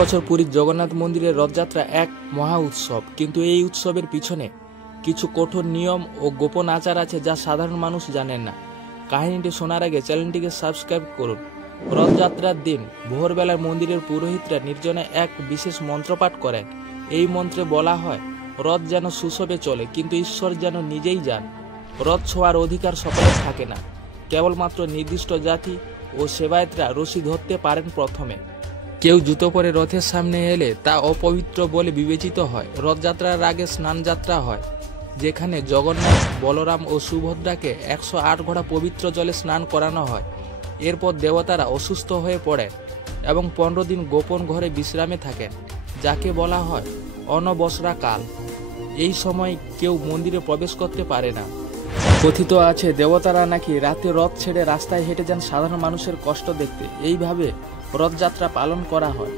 বছর পুরীর জগন্নাথ মন্দিরের রথযাত্রা এক মহা উৎসব, কিন্তু এই উৎসবের পিছনে কিছু কঠোর নিয়ম ও গোপন আচার আছে যা সাধারণ মানুষ জানেন না। কাহিনীটি শোনার আগে চ্যানেলটিকে সাবস্ক্রাইব করুন। রথযাত্রার দিন ভোরবেলার মন্দিরের পুরোহিতরা নির্জনে এক বিশেষ মন্ত্রপাঠ করেন। এই মন্ত্রে বলা হয়, রথ যেন সুশোভে চলে, কিন্তু ঈশ্বর যেন নিজেই যান। রথ ছোঁয়ার অধিকার সকলের থাকে না, কেবলমাত্র নির্দিষ্ট জাতি ও সেবায়েতরা রশি ধরতে পারেন প্রথমে। কেউ জুতো পরে রথের সামনে এলে তা অপবিত্র বলে বিবেচিত হয়। রথযাত্রার আগে স্নানযাত্রা হয়, যেখানে জগন্নাথ, বলরাম ও সুভদ্রাকে 108 ঘোড়া পবিত্র জলে স্নান করানো হয়। এরপর দেবতারা অসুস্থ হয়ে পড়েন এবং 15 দিন গোপন ঘরে বিশ্রামে থাকেন, যাকে বলা হয় অনবসরা কাল। এই সময় কেউ মন্দিরে প্রবেশ করতে পারে না। কথিত আছে দেবতারা নাকি রাতে রথ ছেড়ে রাস্তায় হেঁটে যান সাধারণ মানুষের কষ্ট দেখতে। এইভাবে রথযাত্রা পালন করা হয়।